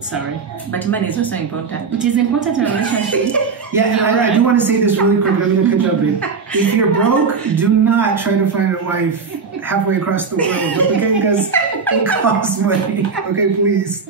Sorry. But money is also important. It is important in a relationship. Yeah, and I do want to say this really quick. I'm going to cut you up a bit. If you're broke, do not try to find a wife halfway across the world, okay? Because it costs money. Okay, please.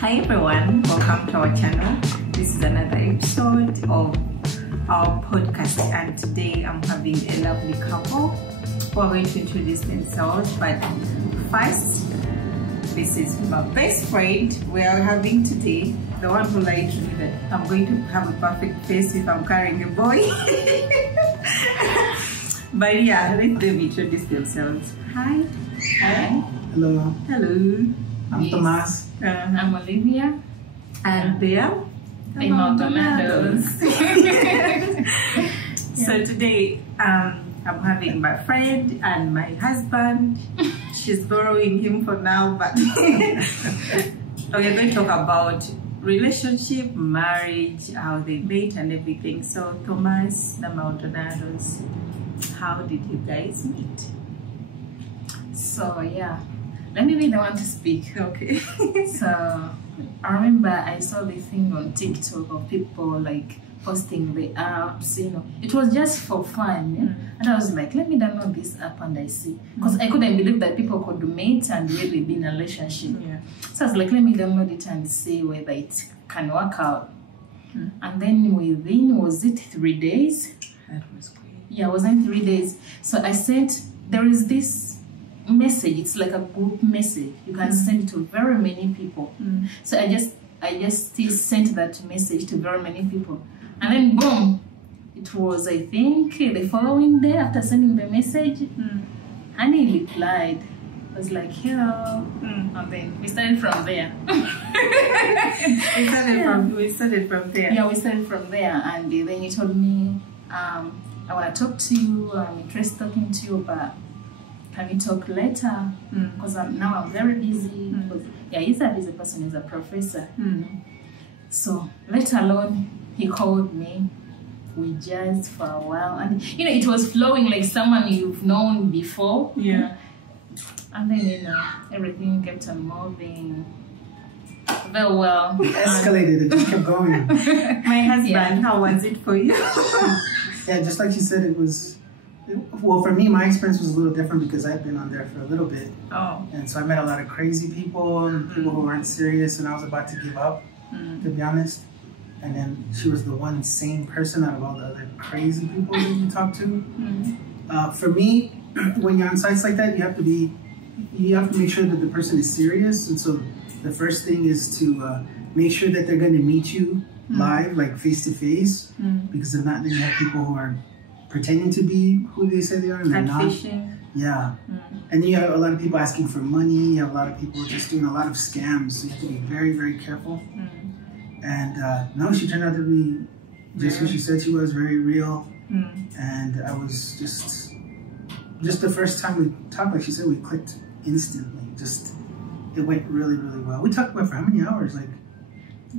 Hi everyone, welcome to our channel. This is another episode of our podcast, and today I'm having a lovely couple who are going to introduce themselves. But first, this is my best friend we are having today, the one who lied to me that I'm going to have a perfect face if I'm carrying a boy. But yeah, let them introduce themselves. Hi. Hi. Hello. Hello. I'm Tomas. I'm Olivia. And Belle. The Maldonados. So today I'm having my friend and my husband. She's borrowing him for now, but we're going to talk about relationship, marriage, how they met and everything. So Tomas, the Maldonados, how did you guys meet? So yeah, let me be the one to speak. Okay. So I remember I saw this thing on TikTok of people like posting the apps, you know. It was just for fun. Yeah? And I was like, let me download this app and I see. Because I couldn't believe that people could meet and really be in a relationship. Yeah. So I was like, let me download it and see whether it can work out. And then within, was it 3 days? That was great. Yeah, it wasn't 3 days. So I sent, there is this message, it's like a group message. You can send it to very many people. So I just still sent that message to very many people. And then boom, it was, I think, the following day after sending the message, and he replied. I was like, hello. And then we started from there. We started from there. Yeah, we started from there. And then he told me, I want to talk to you, I'm interested in talking to you, but can we talk later? Because now I'm very busy. Yeah, he's a busy person, he's a professor. So let alone, he called me. We jazzed for a while, and you know, it was flowing like someone you've known before. Yeah. And then, you know, everything kept on moving very well. Escalated, it just kept going. My husband, how was it for you? Yeah, just like you said, it was. Well, for me, my experience was a little different because I'd been on there for a little bit. Oh. And so I met a lot of crazy people and people who weren't serious, and I was about to give up, to be honest. And then she was the one sane person out of all the other crazy people that you talk to. For me, when you're on sites like that, you have to make sure that the person is serious. And so the first thing is to make sure that they're going to meet you live, like face to face, because if not, then you have people who are pretending to be who they say they are and they're not. Yeah. And you have a lot of people asking for money. You have a lot of people just doing a lot of scams. So you have to be very, very careful. And no, she turned out to be just what she said she was, very real. And I was just the first time we talked, like she said, we clicked instantly. Just, it went really, really well. We talked about for how many hours? Like,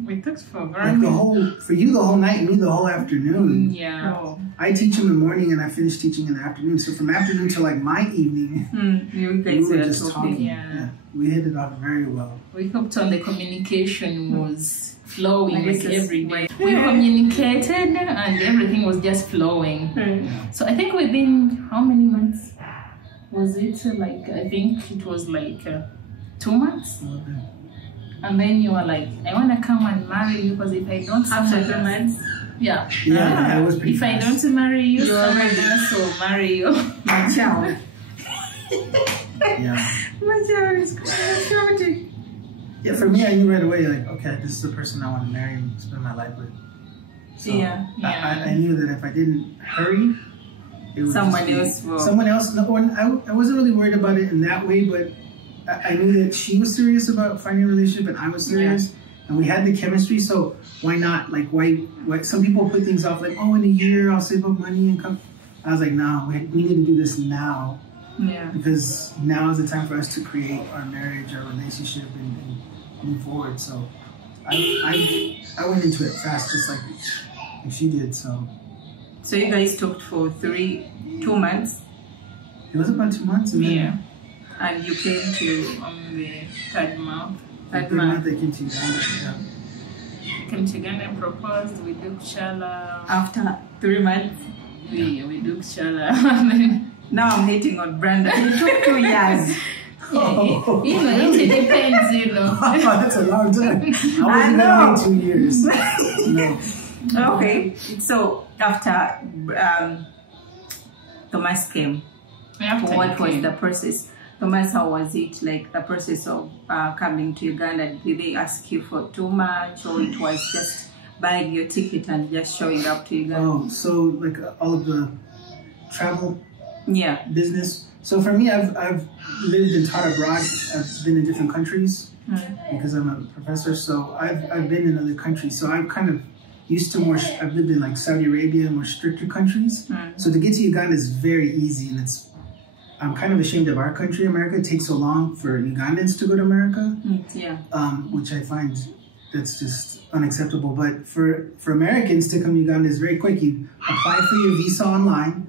we talked for for you the whole night, me the whole afternoon. Yeah. Oh. I teach in the morning and I finish teaching in the afternoon. So from afternoon to like my evening, we were just talking. Yeah. We hit it off very well. We hoped on the communication was flowing like every day. We communicated and everything was just flowing. So I think within how many months was it? Like, I think it was like 2 months. And then you were like, I want to come and marry you because if I don't, After 2 months? Yeah. Yeah, that was pretty fast. fast. I don't marry you, someone else will marry you. My child. Yeah. My child is shouting. Yeah, for me, I knew right away, like, okay, this is the person I want to marry and spend my life with. So I knew that if I didn't hurry, it would someone else. No, I wasn't really worried about it in that way, but I knew that she was serious about finding a relationship and I was serious. and we had the chemistry. So why not? Like, why some people put things off, like, oh, in a year I'll save up money and come. I was like, no, we need to do this now. Yeah. Because now is the time for us to create our marriage, our relationship, and move forward. So I went into it fast, just like she did. So you guys talked for 2 months. It was about 2 months. Yeah. And you came to the third month. I came to Uganda. Yeah. Came to Uganda and proposed. We do Kushala. After 3 months. We do Kushala. Now I'm hating on Brandon. It took 2 years. Oh. You know, it depends, you know. That's a long time. I wasn't going 2 years. No. Okay. So after Thomas came, what was the process? Thomas, how was it, like the process of coming to Uganda? Did they ask you for too much, or it was just buying your ticket and just showing up to Uganda? Oh, so like all of the travel business. So for me, I've lived and taught abroad. I've been in different countries because I'm a professor. So I've been in other countries. So I'm kind of used to more. I've lived in like Saudi Arabia, more stricter countries. So to get to Uganda is very easy, and I'm kind of ashamed of our country, America. It takes so long for Ugandans to go to America, which I find that's just unacceptable. But for Americans to come to Uganda is very quick. You apply for your visa online.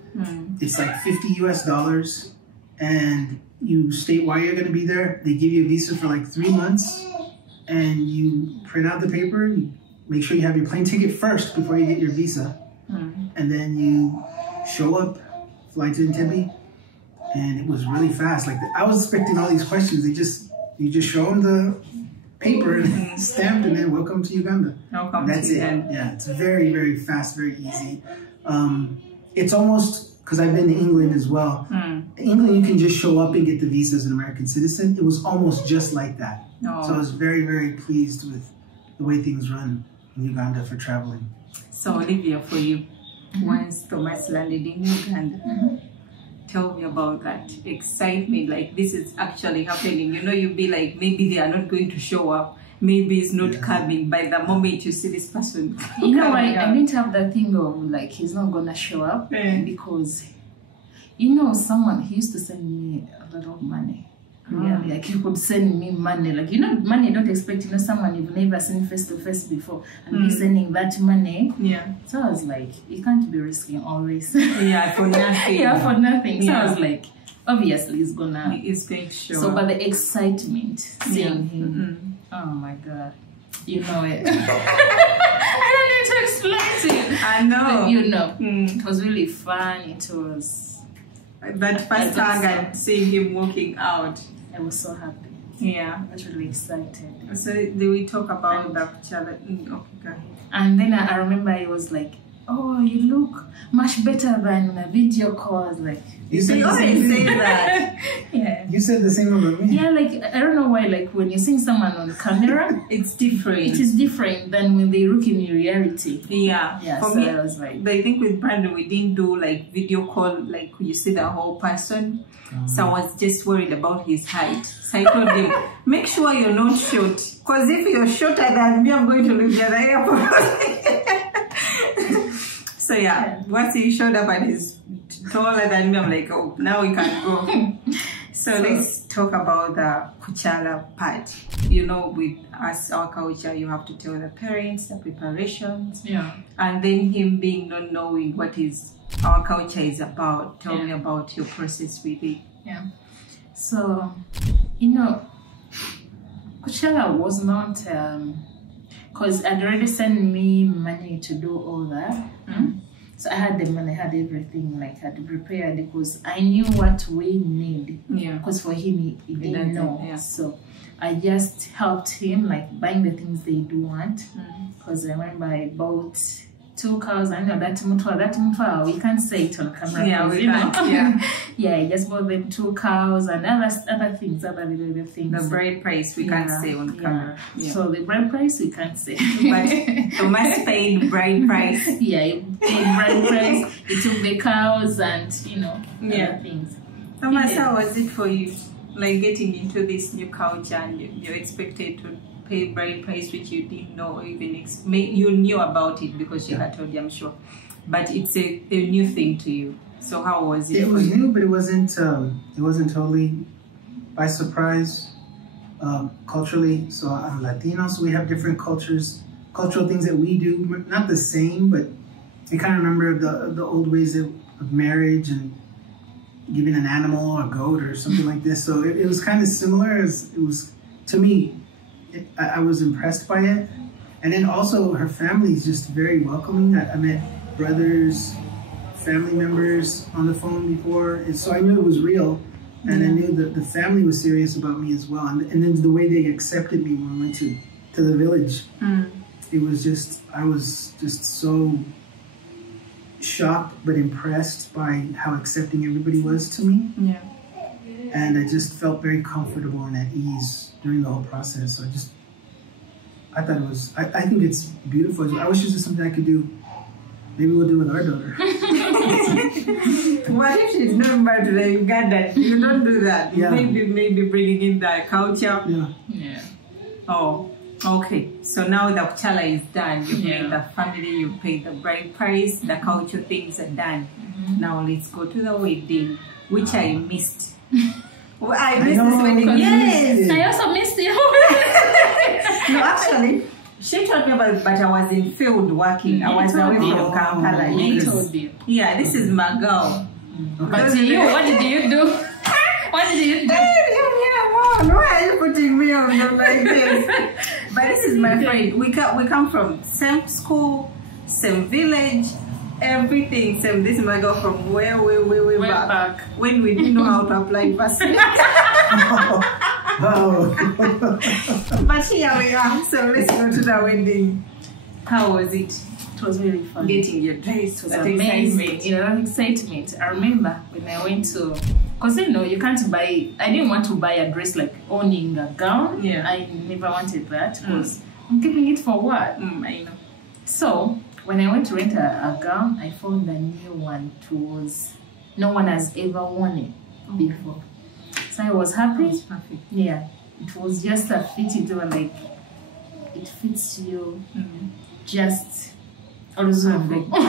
It's like $50 and you state why you're going to be there. They give you a visa for like 3 months, and you print out the paper. You make sure you have your plane ticket first before you get your visa, and then you show up, fly to Entebbe. And it was really fast. Like I was expecting all these questions. You just show them the paper and stamped, and then welcome to Uganda. That's it. Yeah, it's very, very fast, very easy. It's almost, because I've been to England as well. England, you can just show up and get the visa as an American citizen. It was almost just like that. So I was very, very pleased with the way things run in Uganda for traveling. So Olivia, for you, once Thomas landed in Uganda, tell me about that excitement, like this is actually happening. You know, you'll be like, maybe they are not going to show up, maybe it's not coming. By the moment you see this person, you know, I didn't have that thing of like he's not gonna show up because, you know, he used to send me a lot of money. Yeah, like he could send me money, like, you know, money you don't expect, you know, someone you've never seen face to face before, and he's sending that money. So I was like, you can't be risking always. For nothing. For nothing. So I was like, obviously he's going to show. So but the excitement seeing him, oh my God, you know it. I don't need to explain to you. I know. But, you know, it was really fun. It was that first time and seeing him walking out, I was so happy. Yeah, I was really excited. So did we talk about the challenge? Okay, go ahead. And then I remember he was like, "Oh, you look much better than on a video call." I was like, you said that. Yeah. You said the same about me. Yeah, like I don't know why. Like when you're seeing someone on camera, it's different. It is different than when they look in reality. Yeah. For so me, I was like, but I think with Brandon, we didn't do like video call, like you see the whole person. So I was just worried about his height. So I told him, make sure you're not short, because if you're shorter than me, I'm going to leave you at the airport. So yeah, once he showed up and he's taller than me, I'm like, oh, now we can go. So let's talk about the Kuchala part. You know, with us, our culture, you have to tell the parents the preparations. Yeah. And then him being not knowing what our culture is about. Tell me about your process with it. Yeah. So, you know, Kuchala was not, because I'd already sent me money to do all that. So I had the money, I had everything, like I had prepared, because I knew what we need. Yeah. Because for him, he didn't know. Yeah. So I just helped him, like buying the things they do want. Because I remember I bought 2 cows. I know that mutwa, we can't say it on camera. Yeah, we can't. Yeah, I just bought them 2 cows and other things, other little things. The bride price we can't say on camera. Yeah. So the bride price we can't say. But Thomas paid bride price. Yeah, he paid bride price. He took the cows and, you know, other things. Thomas, how was it for you? Like getting into this new culture and you're expected to pay bride price, which you didn't know or even you knew about it because she had told you, I'm sure. But it's a new thing to you. So how was it? It was new, but it wasn't totally by surprise culturally. So I'm Latino, so we have different cultural things that we do. Not the same, but I kind of remember the old ways of marriage and giving an animal or a goat or something like this. So it was kind of similar. As it was to me. I was impressed by it, and then also her family is just very welcoming. I met brothers, family members on the phone before, and so I knew it was real, and I knew that the family was serious about me as well. And then the way they accepted me when I went to the village, it was just, I was just so shocked but impressed by how accepting everybody was to me. Yeah. And I just felt very comfortable and at ease during the whole process. So I thought it was, I think it's beautiful. I wish this was something I could do. Maybe we'll do with our daughter. What if she's not married to the Ugandan? You don't do that. Yeah. Maybe bringing in the culture. Yeah. Oh, okay. So now the kuchala is done. You paid the family, you paid the bride price, the culture things are done. Now let's go to the wedding, which I missed. Well, I missed this wedding. Yes. I also missed you. No, actually, she told me about it, but I was in field working. I was away from Kampala. I told you. Yeah, this is my girl. But you, what did you do? What did you do? Why are you putting me on the like this? But this is my friend. We come from same school, same village, everything same. This is my girl from way back. When we didn't know how to apply vaccine. But here we are. So let's go to the wedding. How was it? It was really fun. Getting your dress was amazing. Excitement. I remember when I went to, because you can't buy, I didn't want to buy a dress like owning a gown. Yeah. I never wanted that because I'm keeping it for what? I know. So when I went to rent a gown, I found a new one. No one has ever worn it before. So I was happy. That was perfect. Yeah. It was just a fit. It fits you just. Oruzungu. You're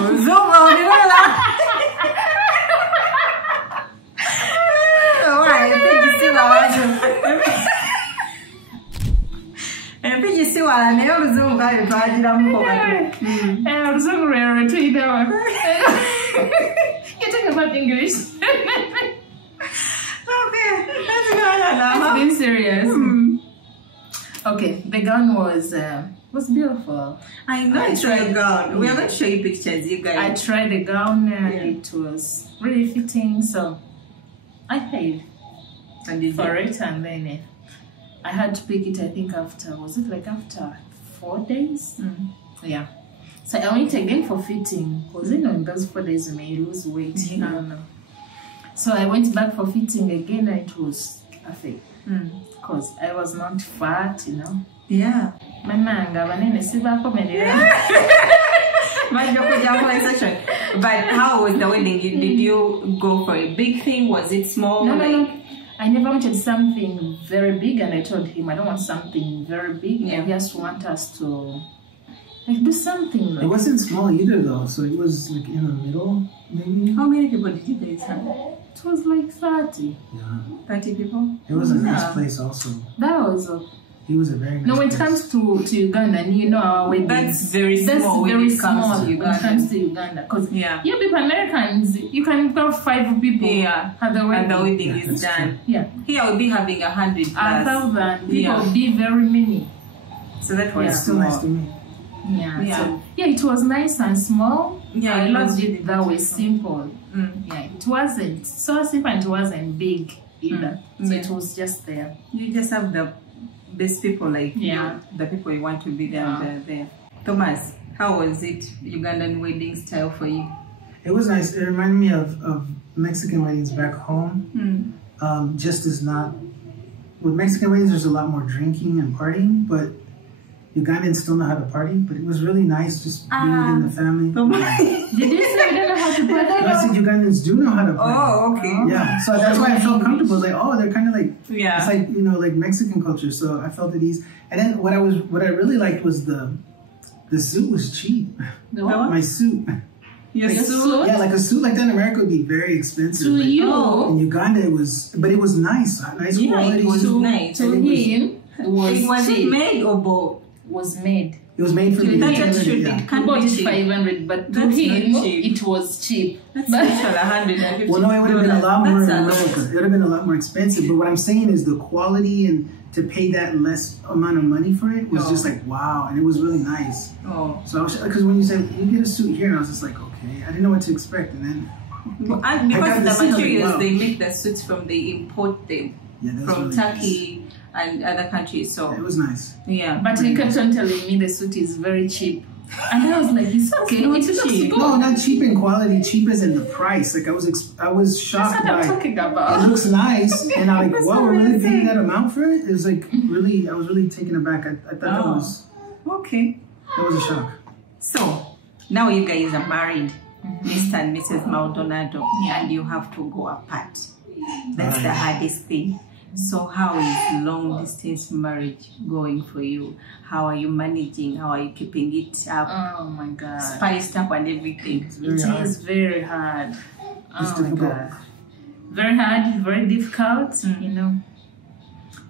talking about English. Okay, let's go ahead. Being serious. Okay, the gown was beautiful. I know it's a gown. We are going to show you pictures, you guys. I tried the gown and it was really fitting, so I paid for it, and then I had to pick it, I think after 4 days? Yeah. So I went again for fitting, because in those 4 days you may lose weight. I don't know. So I went back for fitting again and it was perfect. Because I was not fat, Yeah. But how was the wedding? Did you go for a big thing? Was it small? No. I never wanted something very big, and I told him I don't want something very big. I just want us to do something. It wasn't small either, though. So it was like in the middle, maybe. How many people did you guys have? It was like 30. Yeah. 30 people? It was a nice place also. That was It was a very nice No, when it place. comes to Uganda, and our weddings, that's very small. That's very small when when it comes to Uganda. Because you people, Americans, you can have 5 people at the wedding. And the wedding is done. Yeah. Here we'll be having 100 plus. 1,000 people will be very many. So that was still nice to me. So, it was nice and small. Yeah, I loved it that way, simple. Yeah, it wasn't so simple and it wasn't big either. So it was just there. You just have the best people like the people you want to be there. There. Thomas, how was it, Ugandan wedding style for you? It was nice. It reminded me of Mexican weddings back home. Just as not with Mexican weddings, there's a lot more drinking and partying, but Ugandans still know how to party. But it was really nice just being in the family. Did you say we don't know how to party? And I said Ugandans do know how to play. Oh, okay. Yeah, so that's why I felt comfortable. Like, oh, they're kind of like, Yeah. it's like, you know, like Mexican culture. So I felt at ease. And then what I really liked was the suit was cheap. The what? My suit. Your Your suit? suit? Yeah, like a suit like that in America would be very expensive. To Like, you, in Uganda, it was nice. Nice Yeah, quality. it was to, nice. to And it was- him, was it cheap. made or bought? Was made. It was made for me. That Yeah. should Yeah. be I can't bought be it cheap. 500, but to That's him, not cheap. it was cheap. That's But actually $150. Well, no, it would have been a lot more in That's America. It would have been a lot more expensive. But what I'm saying is the quality and to pay that less amount of money for it was just like, wow. And it was really nice. Oh. So I was, because when you said, you get a suit here, and I was just like, okay. I didn't know what to expect. And then, And because got the the suit, materials wow. they make the suits from, they import them yeah, that's from really Turkey and other countries. nice. So It was nice. yeah. But he kept on telling me the suit is very cheap. And I was like, it's okay, not it looks cheap. good. No, not cheap in quality, cheap as in the price. Like I was That's shocked what I'm by talking it about. looks nice, and I'm like, That's wow, we're really amazing. paying that amount for it? It was like really, I was really taken aback. I thought that Oh. Okay. was a shock. So now you guys are married, Mr. and Mrs. Maldonado, and you have to go apart. That's the Right. hardest thing. So how is long distance marriage going for you? How are you managing? How are you keeping it up, Oh my God. spiced up and everything? It's very It hard. is very hard. It's Oh my difficult. God. Very hard, very difficult, you know.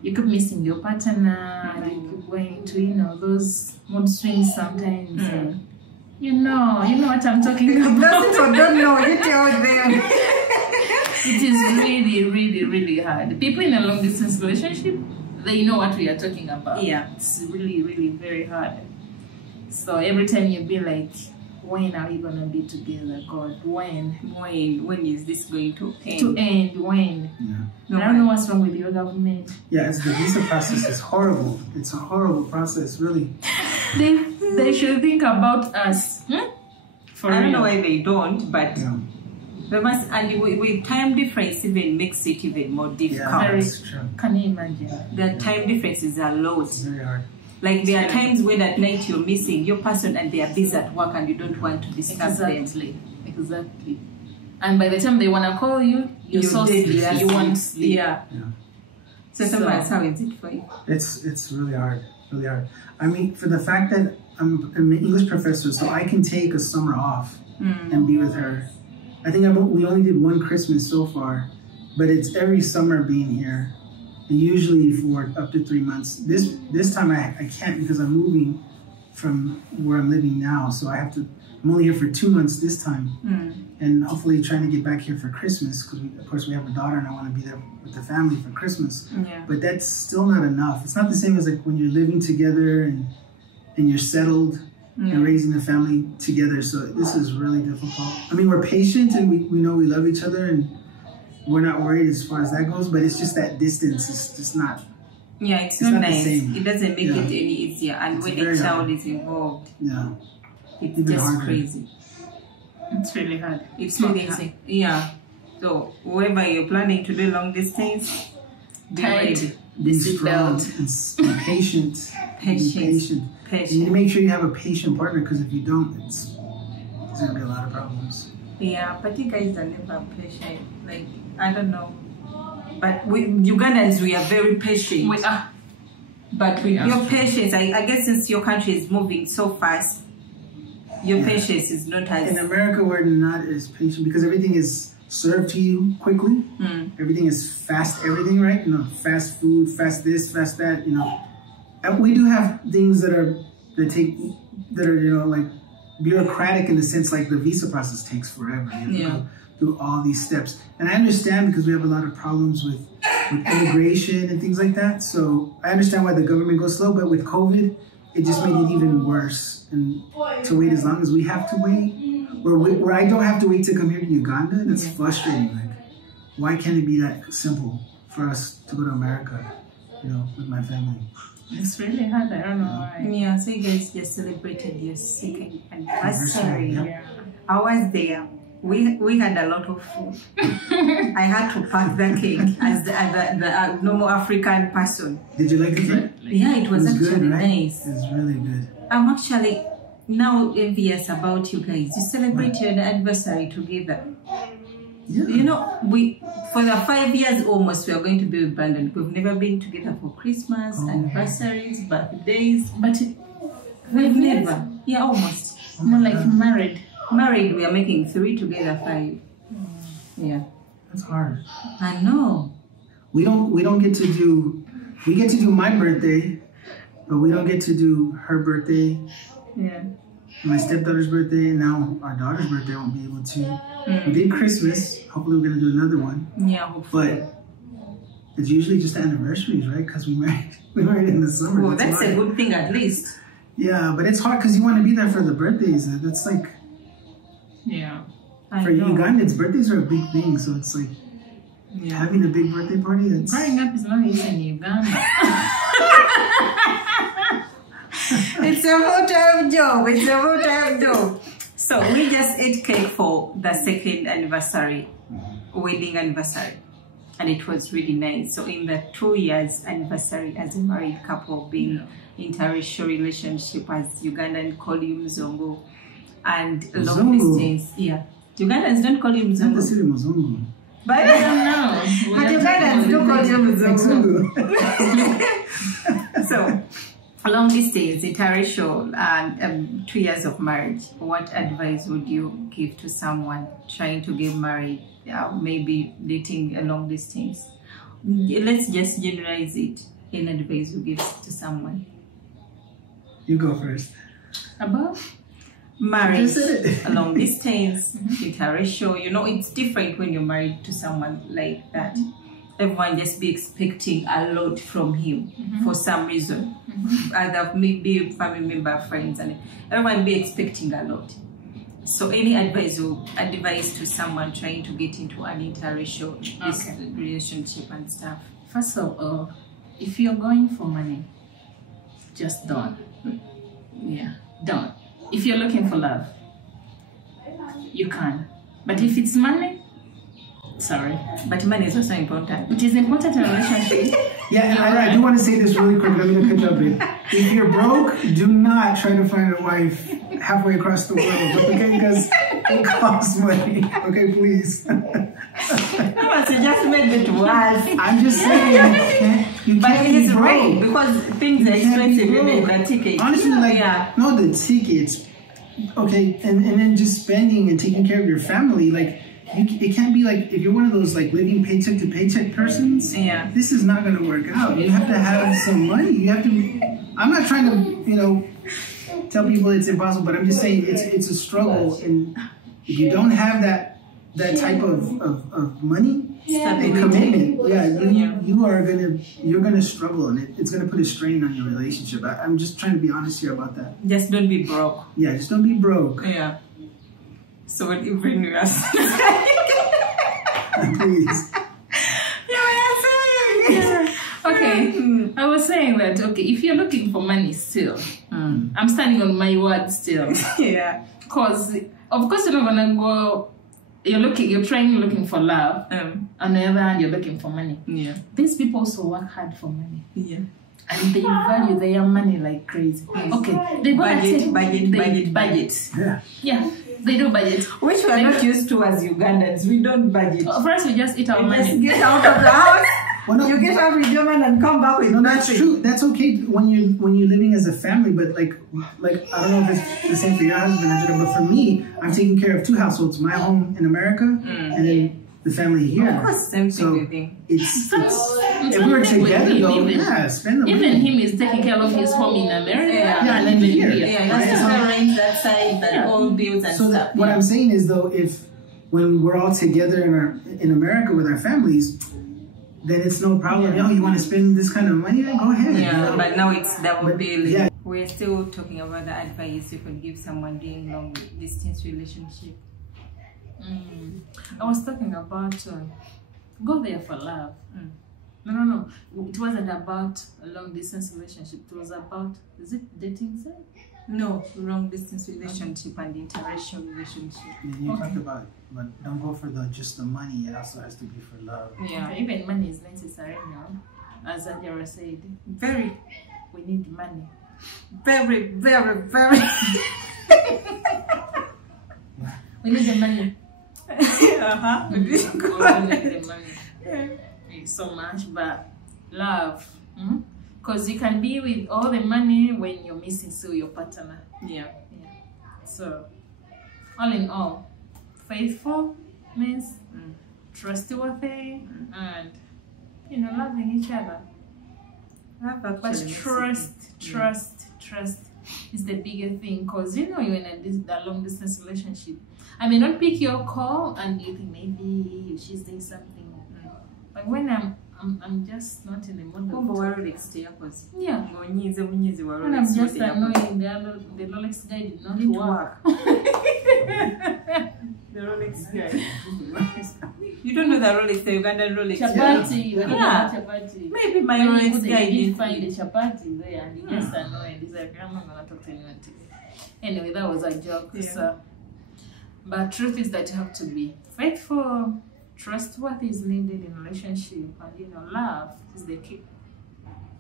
You keep missing your partner, you keep going to, you know, those mood swings sometimes. You know what I'm talking about. Don't know, you tell them. It is really, really, really hard. People in a long distance relationship, they know what we are talking about. Yeah. It's really, really very hard. So every time you be like, when are we gonna be together, God? When When is this going to end? to end? When? Yeah. I don't know what's wrong with your government. Yeah, it's the visa process is horrible. It's a horrible process, really. They should think about us. For I don't real. know why they don't, but Yeah, they must, and with time difference even makes it even more difficult. yeah, Very- that's true. Can you imagine? The time differences are lot. It's very hard. Like there are times when at night you're missing your person and they are busy at work and you don't want to disturb them. Exactly. And by the time they wanna call you, you're so dead, sleepy. yeah. You want sleep. Yeah. Yeah. So sometimes how is it for you? It's really hard, really hard. I mean, for the fact that I'm an English professor, so I can take a summer off and be with her. I think we only did one Christmas so far, but it's every summer being here, and usually for up to 3 months. This time I can't because I'm moving from where I'm living now, so I'm only here for 2 months this time, and hopefully trying to get back here for Christmas because of course we have a daughter and I want to be there with the family for Christmas. Yeah. But that's still not enough. It's not the same as like when you're living together and you're settled and raising a family together. So this is really difficult. I mean, we're patient and we know we love each other and we're not worried as far as that goes, but it's just that distance is just not. Yeah, it's It's not not the nice. same. It doesn't make Yeah. it any easier. And It's when very a child hard. is involved, Yeah. it's Even just harder. crazy. It's really hard. It's not really easy. hard. Yeah. So whoever you're planning to do long distance, be Tight. ready. Be seat strong belt. and be patient. Be patient. And you need to make sure you have a patient partner because if you don't, there's going to be a lot of problems. Yeah, but you guys are never patient. Like, I don't know. But we Ugandans, we are very patient. We are. But with Yeah. your patience, I guess since your country is moving so fast, your Yeah. patience is not as... In America, we're not as patient because everything is served to you quickly. Everything is fast, everything, right? You know, fast food, fast this, fast that, you know. And we do have things that are, you know, like bureaucratic in the sense like the visa process takes forever. You have to go through all these steps. And I understand because we have a lot of problems with immigration and things like that. So I understand why the government goes slow, but with COVID, it just made it even worse. And to wait as long as we have to wait, where I don't have to wait to come here to Uganda, that's frustrating. Like, why can't it be that simple for us to go to America, you know, with my family? It's really hard. I don't know why. Yeah, so you guys just celebrated your second anniversary. Yeah. I was there. We had a lot of food. I had to pack the cake as the normal African person. Did you like the cake? Yeah, it was It was actually good, right? nice. It was really good. I'm actually now envious about you guys. You celebrate your anniversary together. Yeah. You know, for the 5 years almost we are going to be with Brandon. We've never been together for Christmas, anniversaries, birthdays. But We've never. Yeah, almost. more like married. Married, we are making 3 together, 5. Yeah. That's hard. I know. We don't get to do. We get to do my birthday, but we don't get to do her birthday. Yeah. My stepdaughter's birthday, and now our daughter's birthday won't be able to. We did Christmas. Hopefully, we're gonna do another one. Yeah, hopefully. But it's usually just anniversaries, right? Because we married in the summer. Well, that's a good thing at least. Yeah, but it's hard because you want to be there for the birthdays. That's like Yeah. I for know. Ugandans, birthdays are a big thing. So it's like Yeah. having a big birthday party. That's Growing up is not easy in Uganda. It's a full-time job. It's a full-time job. So we just ate cake for the 2nd anniversary, wedding anniversary. And it was really nice. So in the 2 years anniversary as a married couple, being interracial relationship, as Ugandan call you Mzongo, and long Mzongo? distance. Yeah. Ugandans don't call you not the Mzongo. city Mozongo. But I don't know. But Ugandans do call you Mzongo. Mozongo. So, long distance, interracial, and 2 years of marriage. What advice would you give to someone trying to get married, maybe dating a long distance? Let's just generalize it. Any advice you give to someone? You go first. About Marriage, You just said it. a long distance, interracial. You know, it's different when you're married to someone like that. Everyone just be expecting a lot from him for some reason. Either maybe family member, friends, and everyone be expecting a lot. So any advice to someone trying to get into an interracial relationship and stuff? first of all, if you're going for money, just don't. Yeah. Don't. If you're looking for love, you can. But if it's money, sorry. But money is also important. It is important in a relationship. Yeah, and I do want to say this really quick. I'm going to cut you up a bit. If you're broke, do not try to find a wife halfway across the world, okay? Because it costs money. Okay, please. No, so just made it worse. I'm just saying, you But can't he's be broke. right, because things are You can't be expensive, even broke. the ticket. Honestly, like, yeah. no, the tickets, okay, and then just spending and taking care of your family, like, it can't be like, if you're one of those, like, living paycheck to paycheck persons, Yeah. this is not going to work out. You have to have some money. You have to, I'm not trying to, tell people it's impossible, but I'm just saying it's a struggle, and if you don't have that type of money and commitment, you're gonna struggle, and it's gonna put a strain on your relationship. I'm just trying to be honest here about that. Just don't be broke. Yeah, just don't be broke. Yeah. So what you bring us? Please. Okay, I was saying that, okay, if you're looking for money still, I'm standing on my word still. Yeah. Because, of course, you're not going to go, you're looking for love. On the other hand, you're looking for money. Yeah. These people also work hard for money. Yeah. And they value their money like crazy. Okay, they go budget. Yeah. Yeah, they do budget. Which we are not used to as Ugandans. We don't budget. First, we just eat our You just money. get out of the house. Well, no, You get out with your man and come back with no, that's nothing. true. That's okay when you're living as a family, but like I don't know if it's the same for your husband, Angela, but for me, I'm taking care of 2 households: my home in America and then the family here. Of course, same thing So with him. it's It's if we were same thing with together him, though, even. yeah, spend the Even money. him is taking care of his home in America. Yeah, and then here. Yeah, Right, that's so- the rent that side, that Yeah. all bills and So stuff. what I'm saying is though, if when we're all together in America with our families, then it's no problem. Yeah. You want to spend this kind of money? Then go ahead. Yeah, but now it's double But, bill. yeah. We're still talking about the advice you could give someone doing long distance relationship. I was talking about go there for love. No. It wasn't about a long distance relationship. It was about, is it dating side? No, long distance relationship and interracial relationship. And you talked about, but don't go for just the money. It also has to be for love. Yeah. Okay, even money is necessary now. As Adjara said, Very, we need money. very, very, very. We need the money. We We need the money. Yeah. So much, but love. Because you can be with all the money when you're missing still your partner. Yeah. So, all in all, faithfulness, trustworthy, and loving each other. But trust is the bigger thing, because you're in a long distance relationship. I may not pick your call, and you think maybe she's doing something. But when I'm just not in the mood. Yeah. When I'm just annoying, the Rolex guy did not work. The Rolex guy. You don't know the Rolex, the Ugandan Rolex. Chapati. Yeah. Chapati. Maybe my Rolex guy didn't find the chapati there, and he just annoying. He's like, I'm not gonna talk to anyone today. Anyway, that was a joke. Yeah. So, but truth is that you have to be faithful. Trustworthy is needed in a relationship, and love is the key.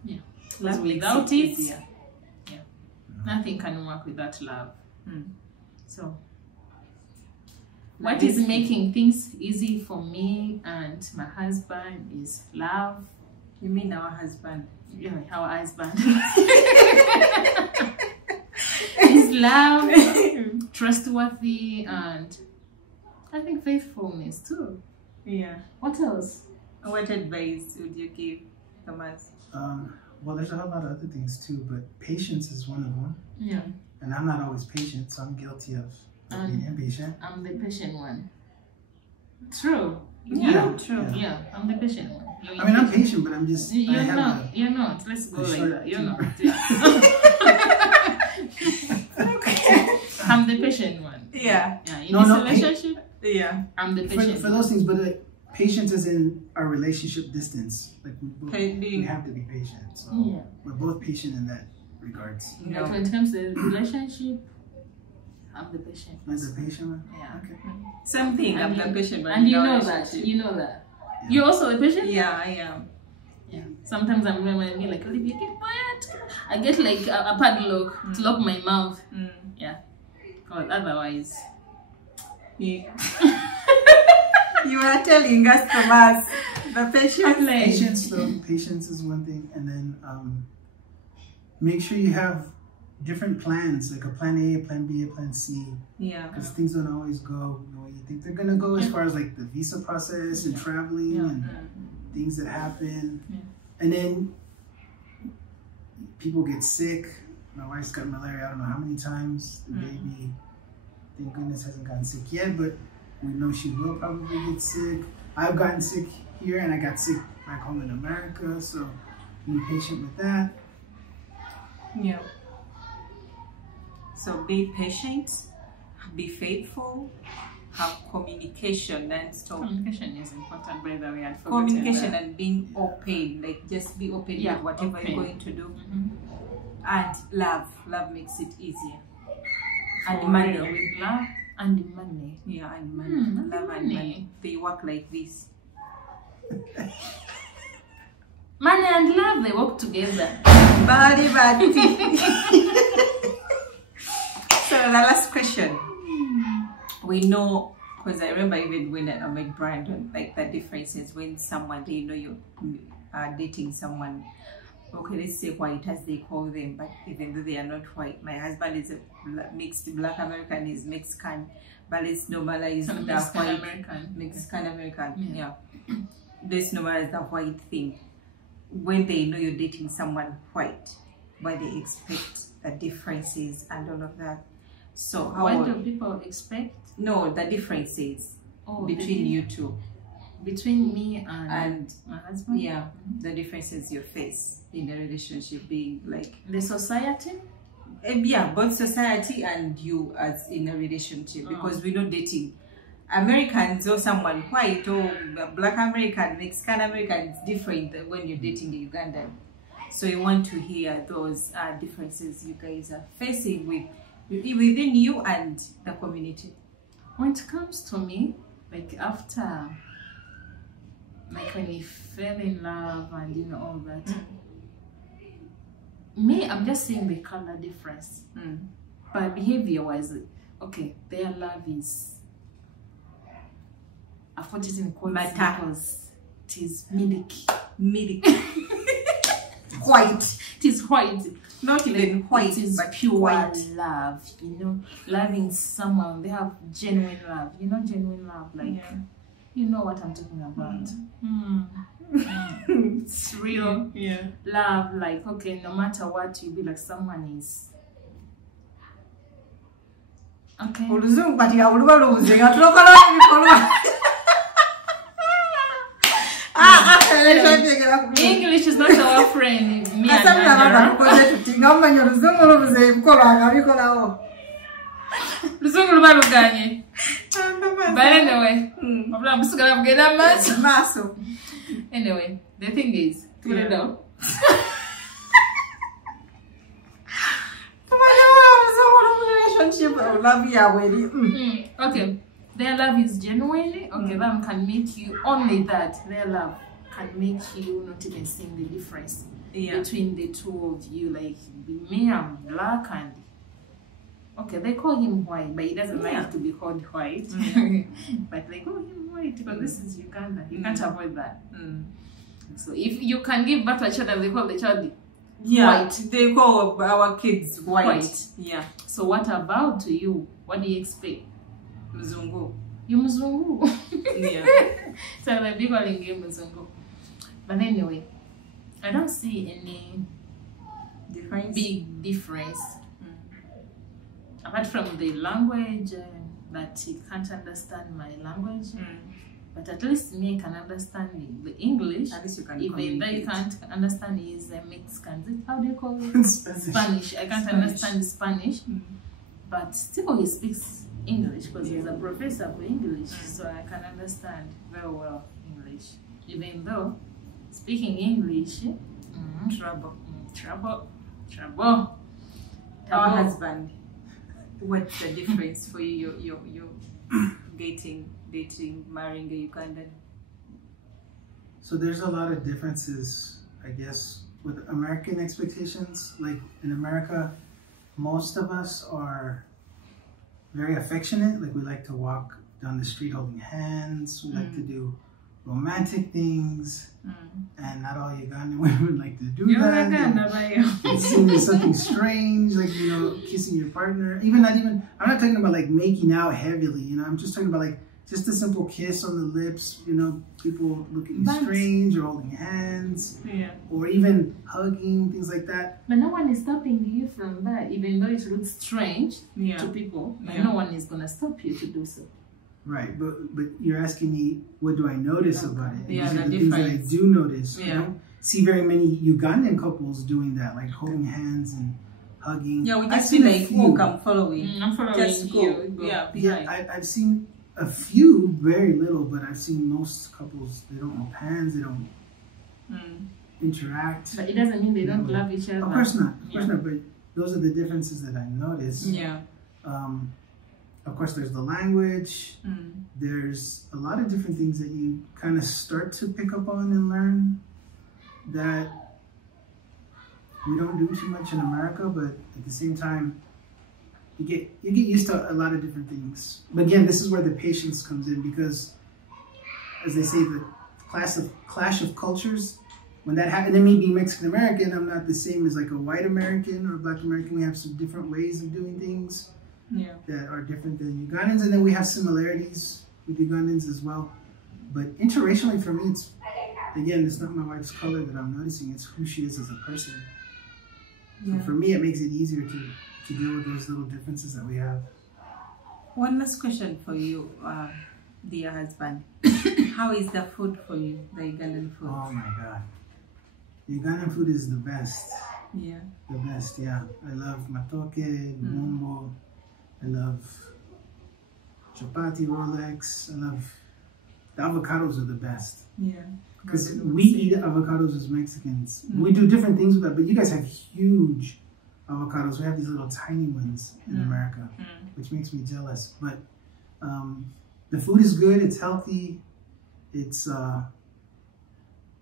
Yeah. Because without it, nothing can work without love. So, what is making things easy for me and my husband is love. You mean our husband? Yeah, our husband. Is love, trustworthy, and I think faithfulness too. Yeah. What else? What advice would you give Thomas? Well, there's a whole lot of other things too, but patience is one of them. Yeah. And I'm not always patient, so I'm guilty of being impatient. I'm the patient one. True. Yeah, true. Yeah, I'm the patient one. I'm patient, but I'm just. You're not. Let's go like that. You're not. Okay. I'm the patient one. Yeah. In this relationship. Yeah. I'm the patient for those things, but patience is in our relationship distance. Like we have to be patient. So we're both patient in that regards. But when it comes to the relationship, I'm the patient. I'm the patient one? Yeah. Okay. Something. I'm the patient one. And you know that. You know that. Yeah. You're also a patient? Yeah, I am. Yeah. Sometimes I'm like, Olivia, get quiet. I get like a padlock to lock my mouth. Yeah. Because otherwise. Yeah. You are telling us, Thomas, the patience. Patience is one thing, and then make sure you have different plans, like a plan A, a plan B, a plan C. Yeah. Because things don't always go the way you think they're gonna go, as far as like the visa process and traveling and things that happen. Yeah. And then people get sick. My wife's got malaria. I don't know how many times. The baby, thank goodness, hasn't gotten sick yet, but we know she will probably get sick. I've gotten sick here, and I got sick back home in America, so be patient with that. Yeah. So be patient, be faithful, have communication non-stop. Communication is important, by the way. Communication and being open, like just be open with whatever you're going to do. And love makes it easier. And money. With love and money. Yeah, and money. Love and money. They work like this. Money and love, they work together. Body. So the last question. We know, because I remember even when I met Brandon, like the difference is when someone, you are dating someone, okay, let's say white as they call them, but even though they are not white, my husband is a mixed Black American, is Mexican, but let's normalize the white Mexican American. Yeah. Let's normalize the white thing. When they know you're dating someone white, but they expect the differences and all of that. So what do people expect? No, the differences between you two. Between me and my husband? Yeah, the differences you face in the relationship, being like the society? Yeah, both society and you as in a relationship, because we're not dating Americans or someone white or Black American, Mexican American. It's different when you're dating the Ugandan. So you want to hear those differences you guys are facing within you and the community. When it comes to me, like after, like when we fell in love and all that, me, I'm just seeing the color difference. But behavior-wise, okay, their love is, I've put it in quotes because it is milky. White. It is white. Not even white, it is but pure white. love, you know, loving someone. They have genuine love, you know, genuine love, like, you know what I'm talking about. It's real love, like, okay, no matter what, you be like, someone is okay. English is not our friend. Me and Angela. Anyway, the thing is, okay, their love is genuine. Okay, that can make you only that. Their love can make you not even seeing the difference between the two of you. Like, me, I'm black, and okay, they call him white, but he doesn't like to be called white. But they call him white because this is Uganda. You can't avoid that. So if you can give birth to a child and they call the child white, they call our kids white. Yeah. So what about to you? What do you expect? Mzungu. You Mzungu. Yeah. So they'll be calling you Mzungu. But anyway, I don't see any big difference. Apart from the language, that he can't understand my language. But at least me can understand the English. At least you can even though you can't understand his Mexican. How do you call it? Spanish. I can't understand Spanish. But still he speaks English because he's a professor for English. So I can understand very well English. Even though speaking English, trouble. Our husband. What's the difference for you? You're dating, marrying a Ugandan? So there's a lot of differences, I guess, with American expectations. Like in America, most of us are very affectionate. Like we like to walk down the street holding hands. We like to do romantic things. And not all Ugandan women like to do that. It's seen as something strange, like, you know, kissing your partner. I'm not talking about like making out heavily, you know, I'm just talking about like just a simple kiss on the lips, you know, people look at you strange or holding hands. Or even hugging, things like that. But no one is stopping you from that, even though it looks strange to people, but no one is gonna stop you to do so. Right, but you're asking me, what do I notice about it? Yeah, these are the difference. things that I do notice. I don't see very many Ugandan couples doing that, like holding hands and hugging. Yeah, we just feel like, oh, I'm following. I'm following just you. Go. Yeah, I've seen a few, very little, but I've seen most couples, they don't hold hands, they don't interact. But it doesn't mean they don't love each other. Of course not, but those are the differences that I notice. Yeah. Of course, there's the language. There's a lot of different things that you kind of start to pick up on and learn that we don't do too much in America, but at the same time, you get used to a lot of different things. But again, this is where the patience comes in because, as they say, the clash of cultures, when that happens, and me being Mexican American, I'm not the same as like a white American or a black American. We have some different ways of doing things. That are different than Ugandans, and then we have similarities with Ugandans as well. But interracially, for me, it's not my wife's color that I'm noticing; it's who she is as a person. So for me, it makes it easier to deal with those little differences that we have. One last question for you, dear husband. How is the food for you, the Ugandan food? Oh my God, Ugandan food is the best. Yeah, the best. Yeah, I love matoke, mumbo. I love chapati, Rolex. I love the avocados are the best. Yeah. Because we eat avocados as Mexicans. We do different things with that, but you guys have huge avocados. We have these little tiny ones in America, which makes me jealous. But the food is good. It's healthy. It's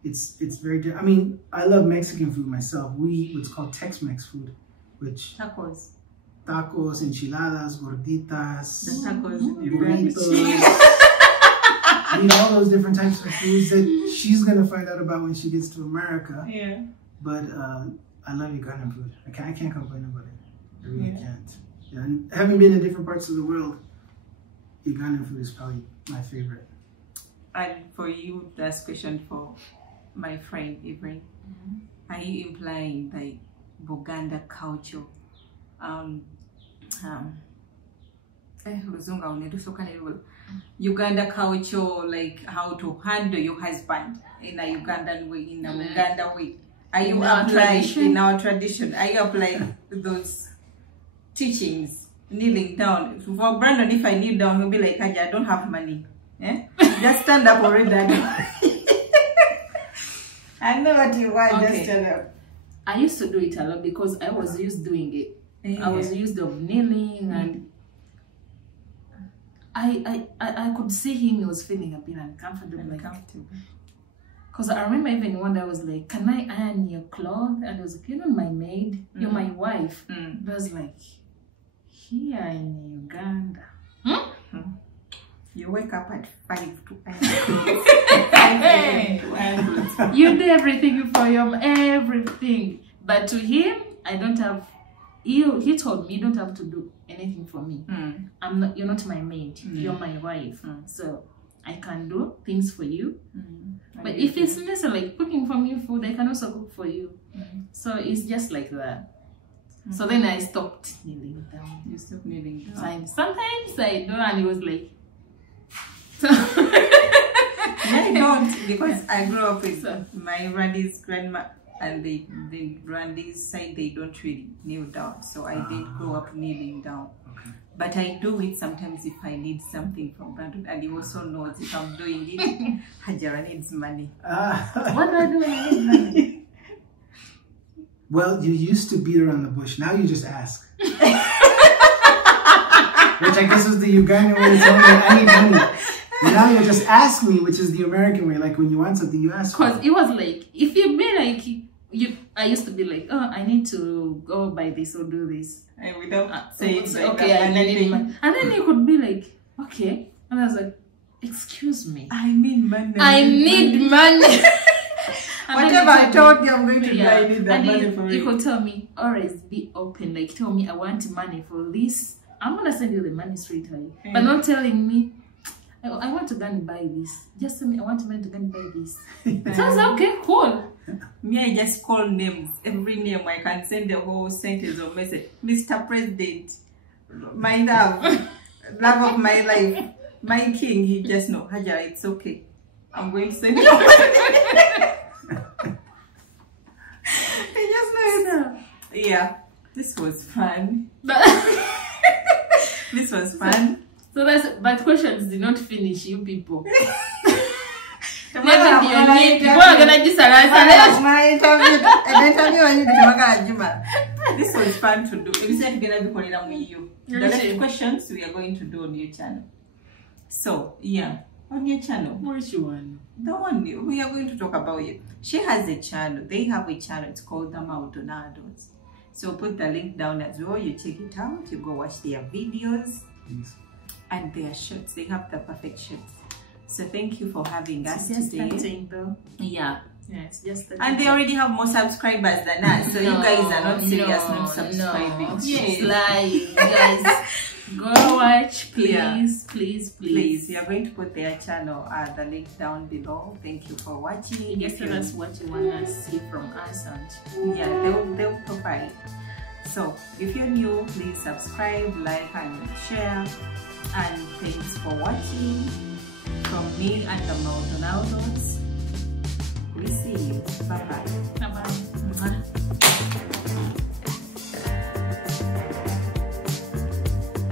very good. I mean, I love Mexican food myself. We eat what's called Tex-Mex food, which tacos. tacos, enchiladas, gorditas, The tacos, burritos. All those different types of foods that she's gonna find out about when she gets to America. Yeah. But I love Ugandan food. I can't complain about it. I really can't. Yeah, and having been in different parts of the world, Ugandan food is probably my favorite. And for you, last question for my friend Ibrahim. Are you implying like Buganda culture? Uganda culture, like how to handle your husband in a Ugandan way, in a Uganda way. Are you applying in our tradition? Are you applying those teachings? Kneeling down. For Brandon, if I kneel down, he'll be like, I don't have money. Eh? Just stand up already. I know what you want. Okay. Just stand up. I used to do it a lot because I was used doing it. I was used of kneeling, and I could see him. He was feeling a bit uncomfortable. Because I remember even one day I was like, "Can I iron your clothes?" And I was like, "You're not my maid. You're my wife." I was like, "Here in Uganda, you wake up at 5 to iron clothes. You do everything for your everything." But to him, I don't have. He told me, "You don't have to do anything for me. I'm not. You're not my maid. You're my wife. So I can do things for you. But if it's necessary, like cooking for me food, I can also cook for you. So it's just like that." So then I stopped kneeling down. You stopped kneeling down. Sometimes I do, and he was like. I don't, because I grew up with my Randy's grandma, and the Randy's side, they don't really kneel down. So I did grow up kneeling down. But I do it sometimes if I need something from Brandon, and he also knows if I'm doing it, Hajara needs money. What do I do when I need money? Well, you used to beat around the bush. Now you just ask. Which I guess is the Ugandan way to tell me I need money. And now you just ask me, which is the American way. Like when you want something, you ask. Because it was like, if you be like, I used to be like, "Oh, I need to go buy this or do this." And without saying, okay, I need money. And then you could be like, "Okay." And I was like, "Excuse me. I need money. I need money." Whatever I told you I'm going to do, I need that and money for it. You could tell me, always be open. Like, tell me, I want money for this. I'm going to send you the money straight away. But not telling me, I want to go and buy this. Just tell me, I want money to go and buy this. So I was like, okay, cool. Me, I just call names. Every name, I can send a whole sentence or message. Mr. President, my love, love of my life, my king. He just know, Hajara, it's okay. I'm going to send you money. He just knows. Yeah, this was fun. This was fun. So but questions did not finish, you people. People are gonna just This was fun to do. We said we're gonna be calling you. The next questions we are going to do on your channel. So yeah, on your channel. Which one? The one we are going to talk about it. She has a channel. They have a channel. It's called the Maldonados. So put the link down as well. You check it out. You go watch their videos. Please. And their shirts. They have the perfect shirts. So thank you for having us just today. Starting, though. Yeah. Yeah, it's just and they already have more subscribers than us. So you guys are not serious not subscribing. No, she's lying, guys. Go watch, please, Yeah. please. We are going to put their channel, the link down below. Thank you for watching. Just tell us what you want to see from us, and yeah, they'll provide. So if you're new, please subscribe, like, and share. And thanks for watching from me and the Maldonados.